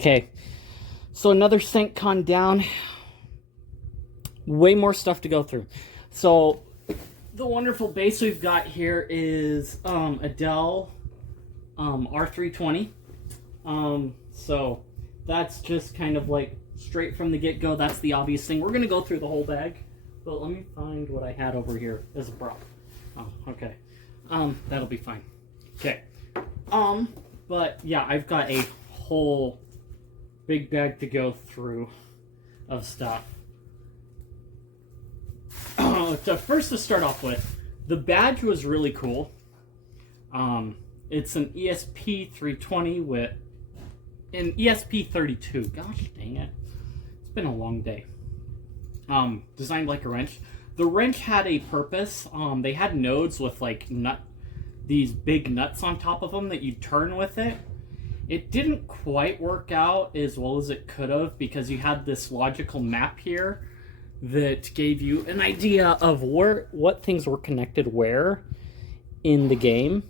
Okay, so another SAINTCON down. Way more stuff to go through. So the wonderful base we've got here is a Dell R320. So that's just kind of like straight from the get-go. That's the obvious thing. We're going to go through the whole bag, but let me find what I had over here as a prop. Oh, okay. That'll be fine. Okay. But yeah, I've got a whole big bag to go through of stuff. First, to start off with, the badge was really cool. It's an ESP320 with an ESP32. Gosh dang it. It's been a long day. Designed like a wrench. The wrench had a purpose. They had nodes with like these big nuts on top of them that you turn with it. It didn't quite work out as well as it could have because you had this logical map here that gave you an idea of what things were connected where in the game.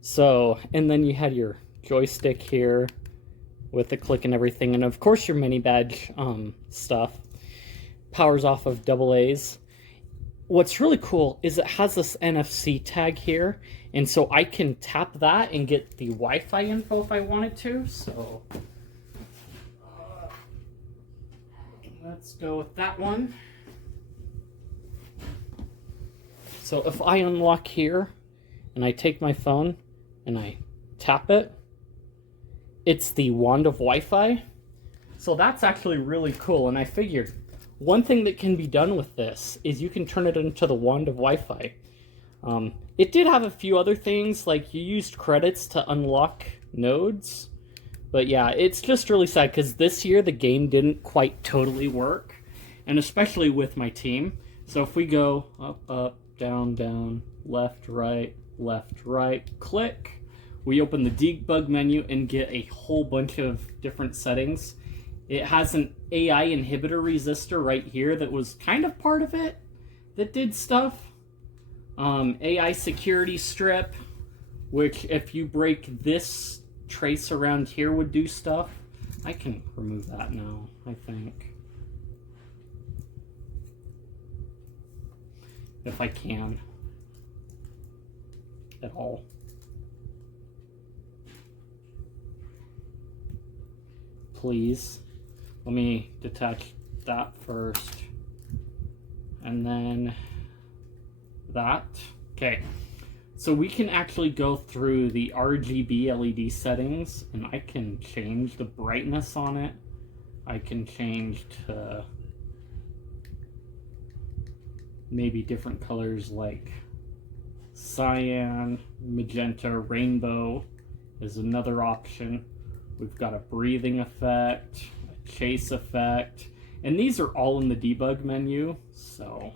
So, and then you had your joystick here with the click and everything, and of course your mini badge stuff powers off of AA's. What's really cool is it has this NFC tag here, and so I can tap that and get the Wi-Fi info if I wanted to. So let's go with that one. So if I unlock here and I take my phone and I tap it, it's the wand of Wi-Fi. So that's actually really cool. And I figured one thing that can be done with this is you can turn it into the wand of Wi-Fi. It did have a few other things, like you used credits to unlock nodes. But yeah, it's just really sad because this year the game didn't quite totally work. And especially with my team. So if we go up, up, down, down, left, right, click. We open the debug menu and get a whole bunch of different settings. It has an AI inhibitor resistor right here that was kind of part of it that did stuff. AI security strip, which if you break this trace around here would do stuff. I can remove that now, I think. If I can. At all. Please. Let me detach that first. And then that. Okay. So we can actually go through the RGB LED settings, and I can change the brightness on it. I can change to maybe different colors like cyan, magenta, rainbow is another option. We've got a breathing effect, a chase effect, and these are all in the debug menu. So,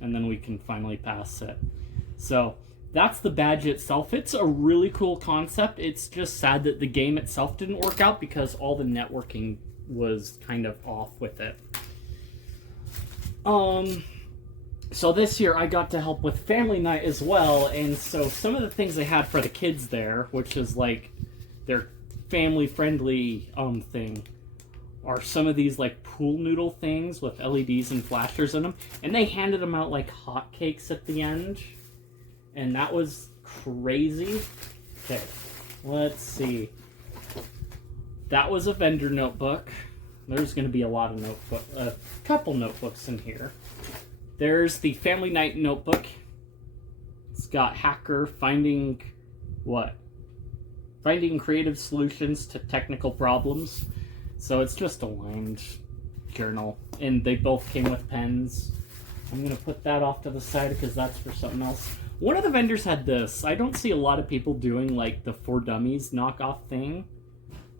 and then we can finally pass it. So that's the badge itself. It's a really cool concept. It's just sad that the game itself didn't work out because all the networking was kind of off with it. So this year I got to help with family night as well, and so some of the things they had for the kids there, which is like their family friendly thing, are some of these like pool noodle things with LEDs and flashers in them, and they handed them out like hotcakes at the end. And that was crazy. Okay, let's see. That was a vendor notebook. There's going to be a lot of a couple notebooks in here. There's the family night notebook. It's got hacker finding creative solutions to technical problems. So it's just a lined journal, and they both came with pens. I'm going to put that off to the side because that's for something else. One of the vendors had this. I don't see a lot of people doing like the For Dummies knockoff thing.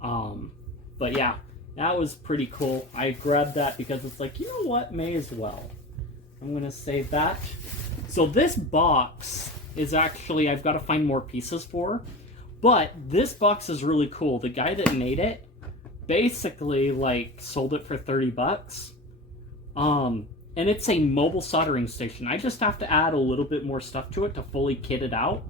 But yeah, that was pretty cool. I grabbed that because it's like, you know what, may as well. I'm going to save that. So this box is actually, I've got to find more pieces for. But this box is really cool. The guy that made it basically like sold it for $30. And it's a mobile soldering station. I just have to add a little bit more stuff to it to fully kit it out.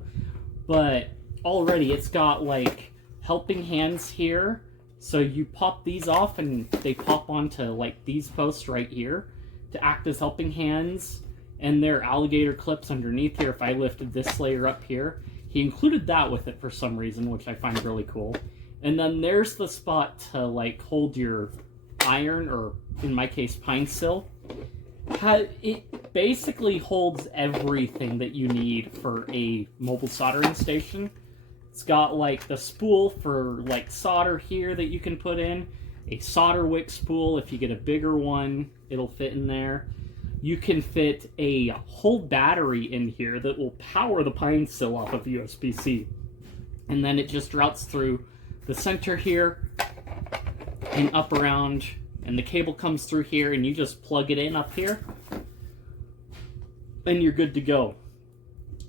But already it's got like helping hands here, So you pop these off and they pop onto like these posts right here to act as helping hands, and there are alligator clips underneath here if I lifted this layer up here. He included that with it for some reason, which I find really cool. And then there's the spot to like hold your iron, or in my case pine sill. It basically holds everything that you need for a mobile soldering station. It's got like the spool for like solder here that you can put in, a solder wick spool. If you get a bigger one, it'll fit in there. You can fit a whole battery in here that will power the pine sill off of USB-C. And then it just routes through the center here and up around, and the cable comes through here, and you just plug it in up here and you're good to go.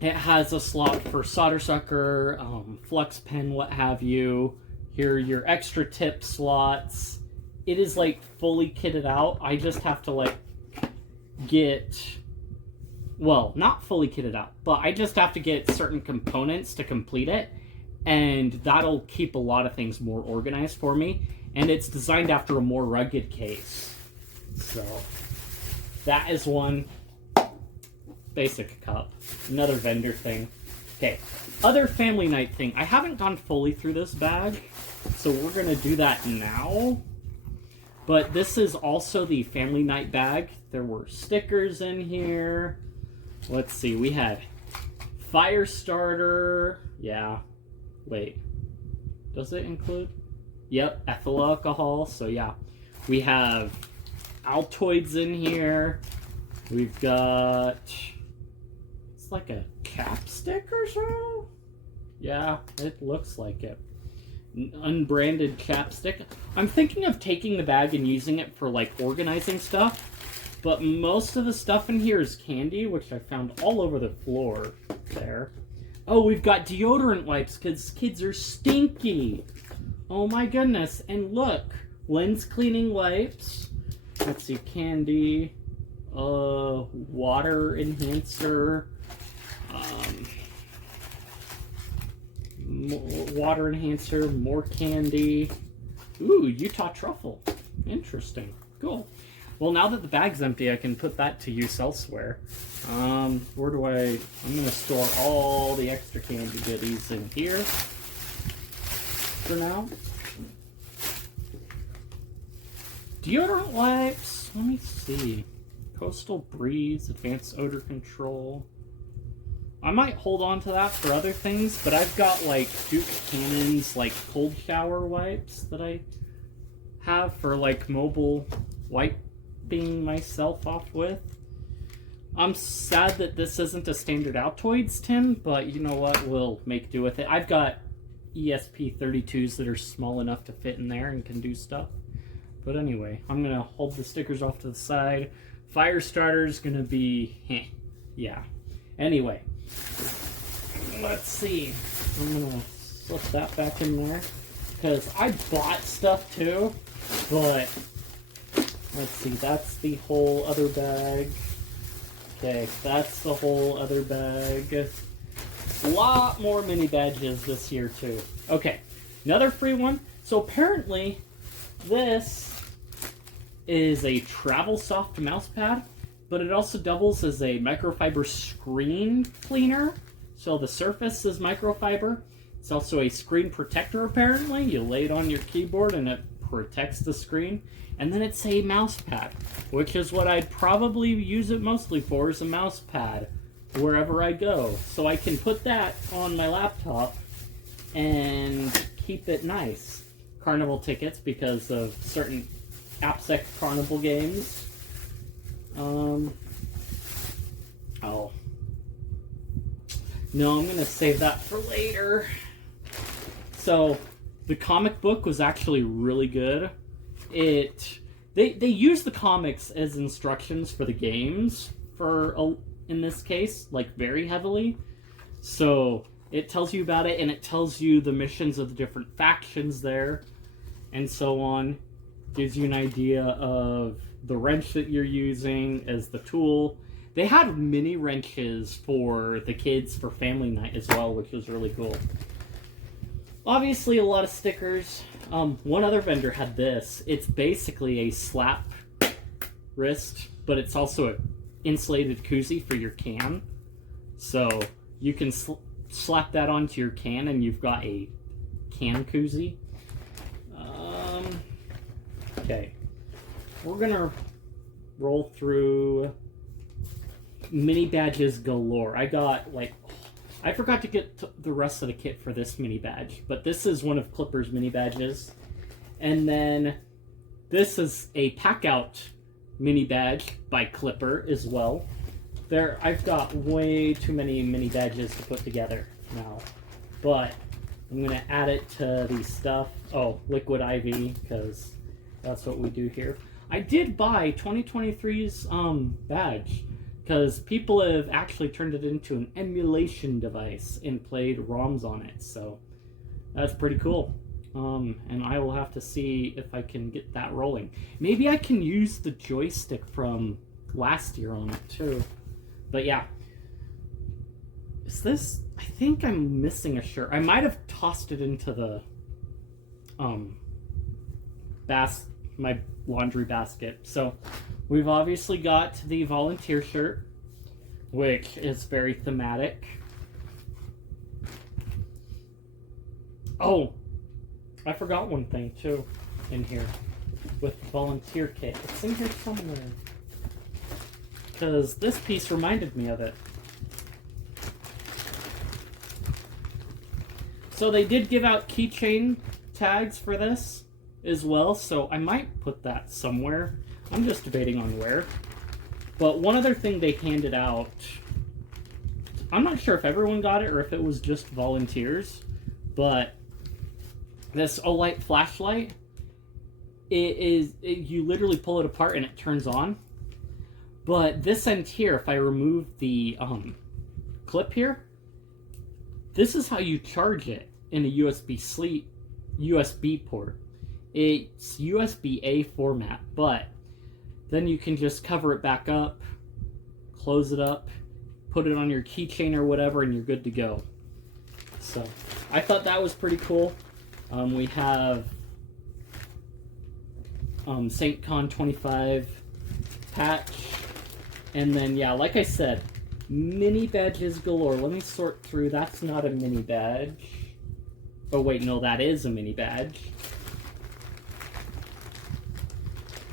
It has a slot for solder sucker, flux pen, what have you. Here are your extra tip slots. It is like fully kitted out. I just have to like get, well, not fully kitted out, but I just have to get certain components to complete it, and that'll keep a lot of things more organized for me. And it's designed after a more rugged case. So that is one. Basic cup. Another vendor thing. Okay, other family night thing. I haven't gone fully through this bag, so we're going to do that now. But this is also the family night bag. There were stickers in here. Let's see, we had fire starter. Yeah. Wait. Does it include? Yep, ethyl alcohol. So yeah. We have Altoids in here. We've got, it's like a capstick or so? Yeah, it looks like it. Unbranded chapstick. I'm thinking of taking the bag and using it for like organizing stuff, but most of the stuff in here is candy, which I found all over the floor there. Oh, we've got deodorant wipes because kids are stinky. Oh my goodness. And look, lens cleaning wipes. Let's see, candy, water enhancer, water enhancer, more candy. Ooh, Utah truffle. Interesting. Cool. Well, now that the bag's empty, I can put that to use elsewhere. Where do I'm going to store all the extra candy goodies in here for now. Deodorant wipes. Let me see. Coastal Breeze, Advanced Odor Control. I might hold on to that for other things, but I've got like Duke Cannon's like cold shower wipes that I have for like mobile wiping myself off with. I'm sad that this isn't a standard Altoids tin, but you know what, we'll make do with it. I've got ESP32s that are small enough to fit in there and can do stuff. But anyway, I'm gonna hold the stickers off to the side. Fire starter's gonna be, yeah. Anyway, let's see. I'm gonna slip that back in there because I bought stuff too, but let's see. That's the whole other bag. Okay, that's the whole other bag. A lot more mini badges this year too. Okay, another free one. So apparently, this is a travel soft mouse pad, but it also doubles as a microfiber screen cleaner. So the surface is microfiber. It's also a screen protector apparently. You lay it on your keyboard and it protects the screen. And then it's a mouse pad, which is what I'd probably use it mostly for, is a mouse pad wherever I go. So I can put that on my laptop and keep it nice. Carnival tickets because of certain AppSec Carnival games. Oh. No, I'm going to save that for later. So, the comic book was actually really good. They use the comics as instructions for the games, in this case, like very heavily. So, it tells you about it, and it tells you the missions of the different factions there, and so on. Gives you an idea of the wrench that you're using as the tool. They had mini wrenches for the kids for family night as well, which was really cool. Obviously, a lot of stickers. one other vendor had this. It's basically a slap wrist, but it's also an insulated koozie for your can. So you can slap that onto your can and you've got a can koozie. Okay, we're gonna roll through mini badges galore. I got I forgot to get the rest of the kit for this mini badge, but this is one of Clipper's mini badges. And then this is a pack out mini badge by Clipper as well. I've got way too many mini badges to put together now, but I'm gonna add it to the stuff. Oh, Liquid IV, because that's what we do here. I did buy 2023's badge, because people have actually turned it into an emulation device and played ROMs on it, so that's pretty cool. And I will have to see if I can get that rolling. Maybe I can use the joystick from last year on it too. But yeah, is this? I think I'm missing a shirt. I might have tossed it into the my laundry basket. So we've obviously got the volunteer shirt, which is very thematic. Oh, I forgot one thing too in here with the volunteer kit. It's in here somewhere, because this piece reminded me of it. So they did give out keychain tags for this as well, so I might put that somewhere. I'm just debating on where. But one other thing they handed out, I'm not sure if everyone got it or if it was just volunteers, but this Olight flashlight, you literally pull it apart and it turns on. But this end here, if I remove the clip here, this is how you charge it in a USB port. It's USB-A format, but then you can just cover it back up, close it up, put it on your keychain or whatever, and you're good to go. So I thought that was pretty cool. We have SAINTCON 25 patch, and then yeah, like I said, mini badges galore. Let me sort through. That's not a mini badge. Oh wait, no, that is a mini badge.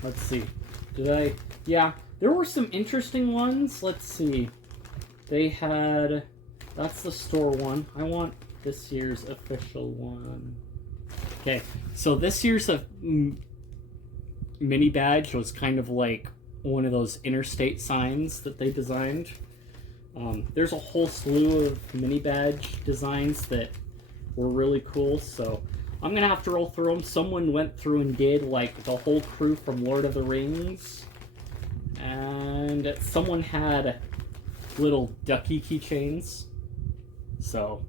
Let's see. Yeah, there were some interesting ones. Let's see. They had... That's the store one. I want this year's official one. Okay, so this year's mini badge was kind of like one of those interstate signs that they designed. There's a whole slew of mini badge designs that were really cool, so I'm gonna have to roll through them. Someone went through and did like the whole crew from Lord of the Rings, and someone had little ducky keychains, so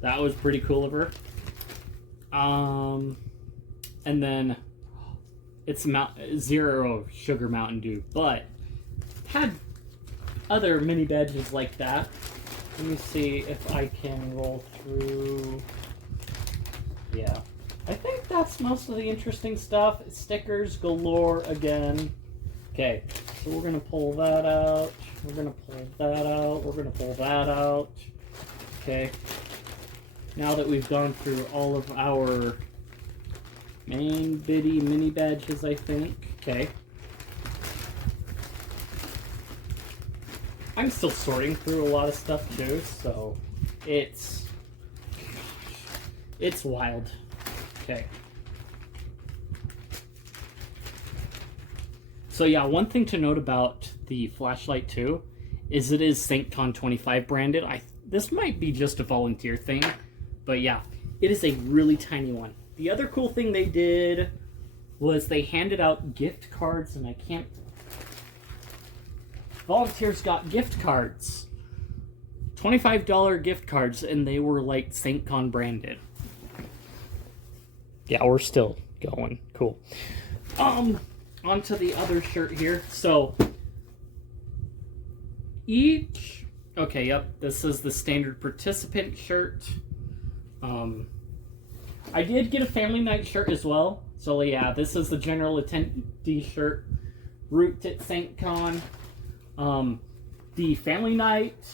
that was pretty cool of her. And then it's Zero Sugar Mountain Dew, but had other mini badges like that. Let me see if I can roll through. Yeah, I think that's most of the interesting stuff. Stickers galore again. Okay, so we're gonna pull that out. We're gonna pull that out. We're gonna pull that out. Okay. Now that we've gone through all of our main bitty mini badges, I think. Okay. I'm still sorting through a lot of stuff too, so it's wild. Okay. So yeah, one thing to note about the flashlight too is it is SAINTCON 25 branded. This might be just a volunteer thing, but yeah, it is a really tiny one. The other cool thing they did was they handed out gift cards, and I can't... Volunteers got gift cards. $25 gift cards, and they were like SAINTCON branded. Yeah, we're still going. Cool. Onto the other shirt here. So each... Okay, yep, this is the standard participant shirt. I did get a family night shirt as well. So yeah, this is the general attendee shirt. Root at SAINTCON. The family night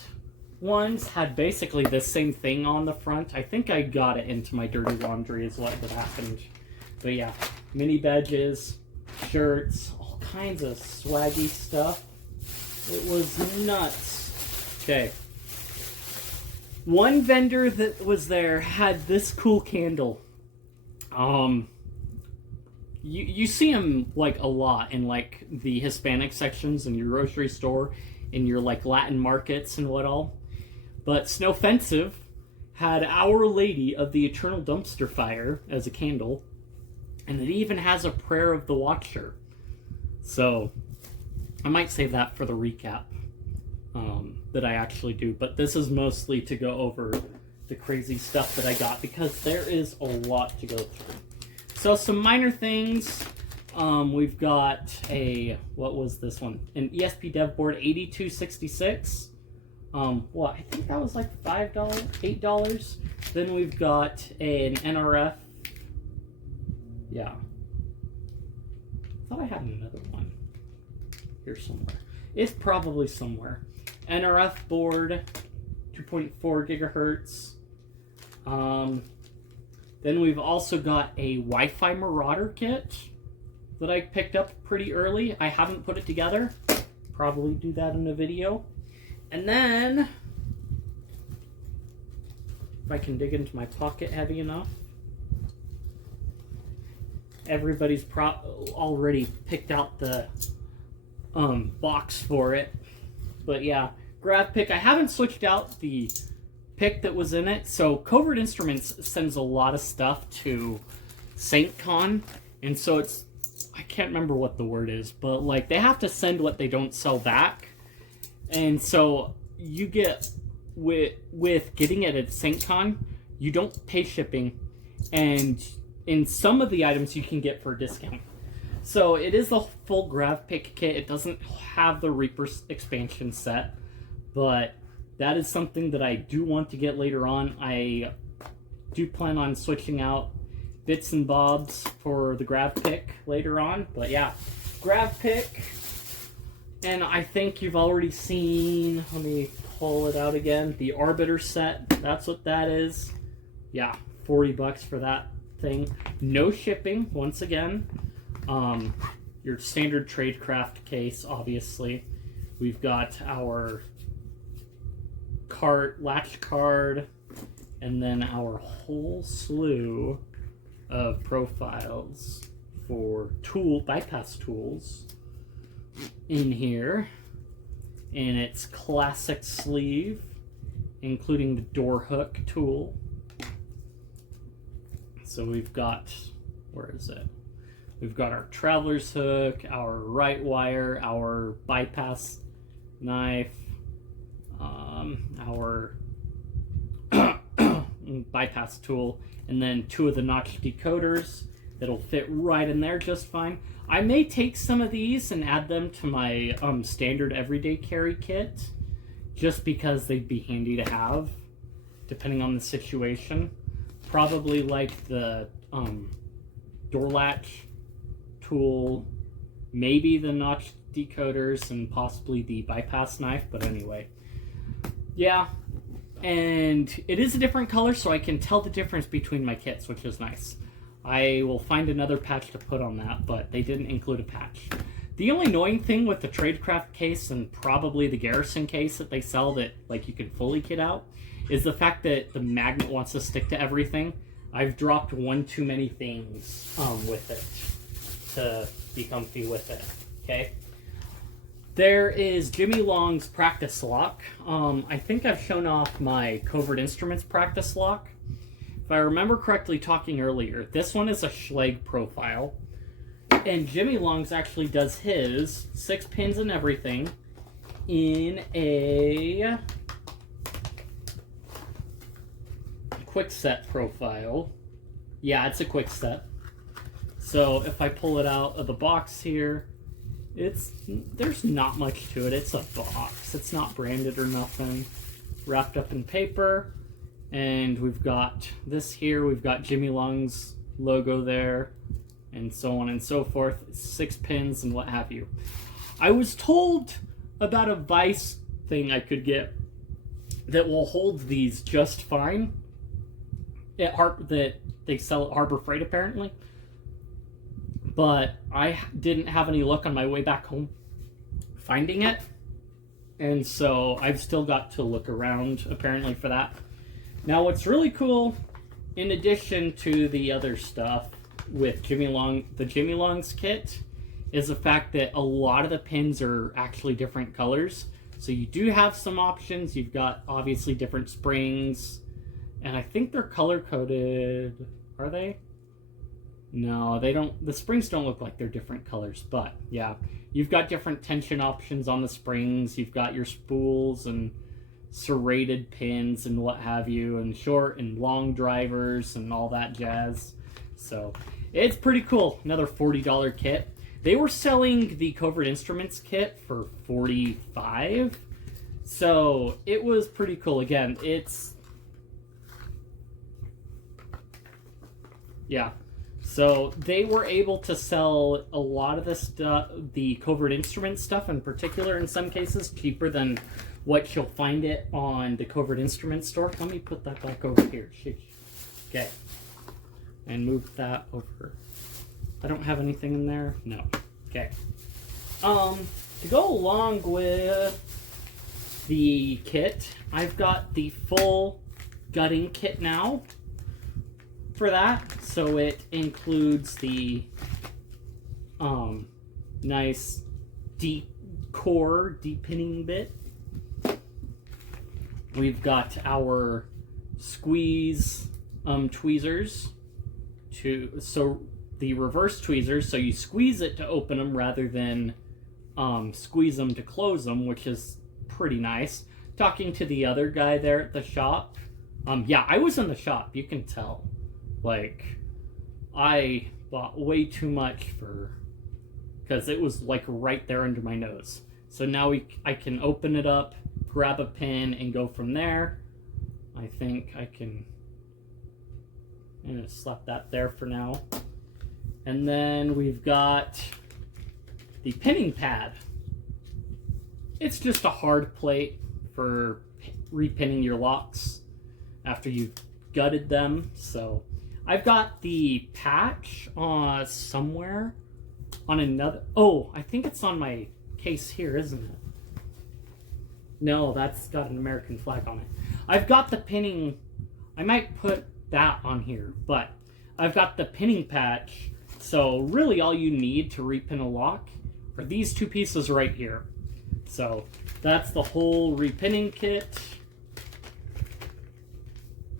ones had basically the same thing on the front. I think I got it into my dirty laundry is what happened. But yeah, mini badges, shirts, all kinds of swaggy stuff. It was nuts. Okay. One vendor that was there had this cool candle. You see them like a lot in like the Hispanic sections in your grocery store, in your like Latin markets and what all. But Snowfensive had Our Lady of the Eternal Dumpster Fire as a candle, and it even has a Prayer of the Watcher. So I might save that for the recap that I actually do, but this is mostly to go over the crazy stuff that I got because there is a lot to go through. So some minor things. We've got what was this one? An ESP dev board 8266. Well, I think that was like $5, $8. Then we've got an NRF. Yeah. I thought I had another one here somewhere. It's probably somewhere. NRF board, 2.4 gigahertz. Then we've also got a Wi-Fi Marauder kit that I picked up pretty early. I haven't put it together. Probably do that in a video. And then, if I can dig into my pocket heavy enough, everybody's already picked out the box for it. But yeah, grab pick. I haven't switched out the pick that was in it. So Covert Instruments sends a lot of stuff to SAINTCON, and so it's, I can't remember what the word is, but like they have to send what they don't sell back. And so you get, with getting it at SAINTCON, you don't pay shipping, and in some of the items you can get for a discount. So it is a full grab pick kit. It doesn't have the Reaper expansion set, but that is something that I do want to get later on. I do plan on switching out bits and bobs for the grab pick later on, but yeah, grab pick. And I think you've already seen, let me pull it out again, the Arbiter set. That's what that is. Yeah, $40 for that thing. No shipping, once again. Your standard Tradecraft case, obviously. We've got our latch card, and then our whole slew of profiles for bypass tools in here, and its classic sleeve, including the door hook tool. So we've got, where is it? We've got our traveler's hook, our right wire, our bypass knife, our bypass tool, and then two of the notch decoders that'll fit right in there just fine. I may take some of these and add them to my standard everyday carry kit, just because they'd be handy to have, depending on the situation. Probably like the door latch tool, maybe the notch decoders, and possibly the bypass knife, but anyway. Yeah, and it is a different color, so I can tell the difference between my kits, which is nice. I will find another patch to put on that, but they didn't include a patch. The only annoying thing with the Tradecraft case, and probably the Garrison case that they sell that like you can fully kit out, is the fact that the magnet wants to stick to everything. I've dropped one too many things with it to be comfy with it. Okay. There is Jimmy Long's practice lock. I think I've shown off my Covert Instruments practice lock. If I remember correctly talking earlier, this one is a Schlage profile. And Jimmy Long's actually does his 6 pins and everything in a quick set profile. Yeah, it's a quick set. So if I pull it out of the box here, there's not much to it. It's a box. It's not branded or nothing. Wrapped up in paper. And we've got this here, we've got Jimmy Lung's logo there, and so on and so forth, 6 pins and what have you. I was told about a vice thing I could get that will hold these just fine that they sell at Harbor Freight apparently, but I didn't have any luck on my way back home finding it, and so I've still got to look around apparently for that. Now what's really cool, in addition to the other stuff with the Jimmy Long's kit, is the fact that a lot of the pins are actually different colors. So you do have some options. You've got obviously different springs, and I think they're color coded. Are they? No, they don't. The springs don't look like they're different colors, but yeah, you've got different tension options on the springs. You've got your spools and serrated pins and what have you, and short and long drivers and all that jazz. So it's pretty cool. Another $40 kit. They were selling the Covert Instruments kit for $45, so it was pretty cool. Again, yeah. So they were able to sell a lot of the stuff, the Covert Instruments stuff in particular, in some cases, cheaper than what you'll find it on the Covert Instruments store. Let me put that back over here. Okay. And move that over. I don't have anything in there? No. Okay. To go along with the kit, I've got the full gutting kit now for that. So it includes the nice deep core deepening bit. We've got our squeeze tweezers so the reverse tweezers, so you squeeze it to open them rather than squeeze them to close them, which is pretty nice. Talking to the other guy there at the shop, yeah, I was in the shop, you can tell. Like, I bought way too much because it was like right there under my nose. So now I can open it up, grab a pin, and go from there. I think I can... I'm going to slap that there for now. And then we've got the pinning pad. It's just a hard plate for repinning your locks after you've gutted them. So I've got the patch somewhere on another... Oh, I think it's on my case here, isn't it? No, that's got an American flag on it. I've got the pinning... I might put that on here, but I've got the pinning patch. So really all you need to repin a lock are these two pieces right here. So that's the whole repinning kit.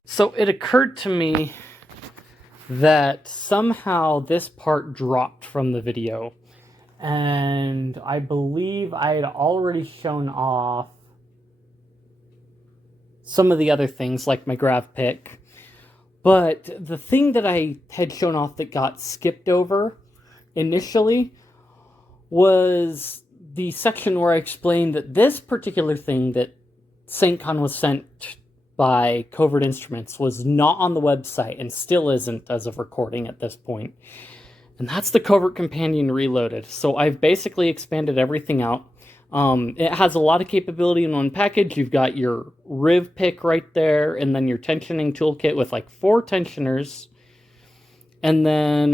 So it occurred to me that somehow this part dropped from the video, and I believe I had already shown off some of the other things like my grav pick. But the thing that I had shown off that got skipped over initially was the section where I explained that this particular thing that SAINTCON was sent by Covert Instruments was not on the website and still isn't as of recording at this point. And that's the Covert Companion Reloaded. So I've basically expanded everything out. It has a lot of capability in one package. You've got your riv pick right there, and then your tensioning toolkit with like 4 tensioners. And then,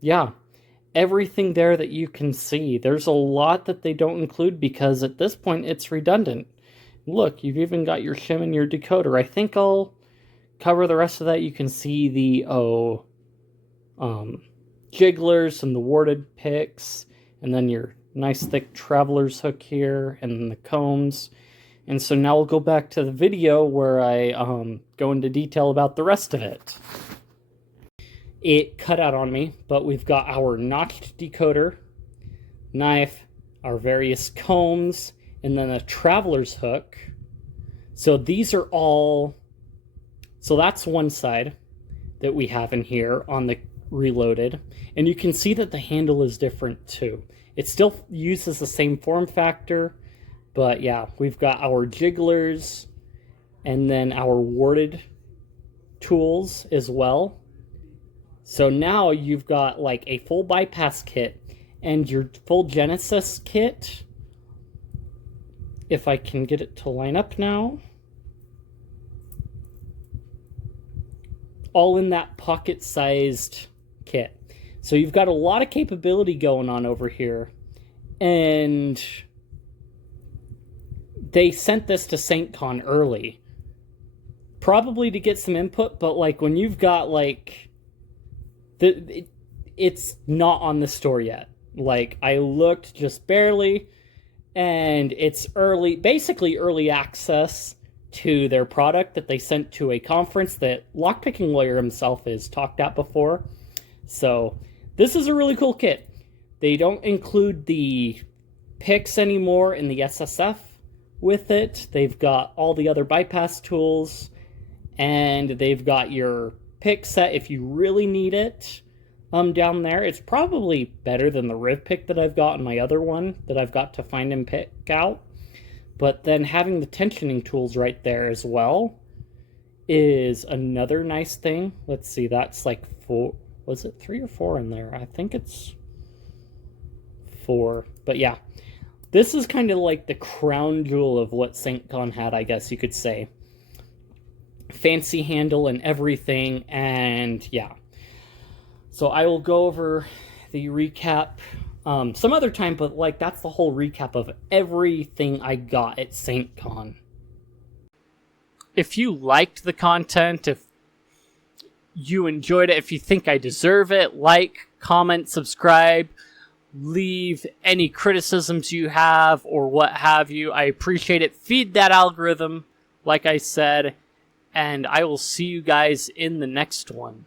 yeah, everything there that you can see. There's a lot that they don't include because at this point it's redundant. Look, you've even got your shim and your decoder. I think I'll cover the rest of that. You can see the jigglers and the warded picks, and then your nice thick traveler's hook here, and then the combs. And so now we'll go back to the video where I go into detail about the rest of it. It cut out on me, but we've got our notched decoder, knife, our various combs, and then a traveler's hook. So these are all... So that's one side that we have in here on the Reloaded. And you can see that the handle is different too. It still uses the same form factor, but yeah, we've got our jigglers and then our warded tools as well. So now you've got like a full bypass kit and your full Genesis kit. If I can get it to line up now. All in that pocket-sized kit. So you've got a lot of capability going on over here. And they sent this to SAINTCON early. Probably to get some input, but like when you've got like... it's not on the store yet. Like, I looked just barely, and it's early, basically early access to their product that they sent to a conference that Lockpicking Lawyer himself has talked at before. So this is a really cool kit. They don't include the picks anymore in the SSF with it. They've got all the other bypass tools, and they've got your pick set if you really need it down there. It's probably better than the Riv pick that I've got in my other one that I've got to find and pick out. But then having the tensioning tools right there as well is another nice thing. Let's see, that's like 4, was it 3 or 4 in there? I think it's 4. But yeah, this is kind of like the crown jewel of what SAINTCON had, I guess you could say. Fancy handle and everything, and yeah. So I will go over the recap some other time, but like that's the whole recap of everything I got at SAINTCON. If you liked the content, if you enjoyed it, if you think I deserve it, like, comment, subscribe, leave any criticisms you have or what have you. I appreciate it. Feed that algorithm, like I said, and I will see you guys in the next one.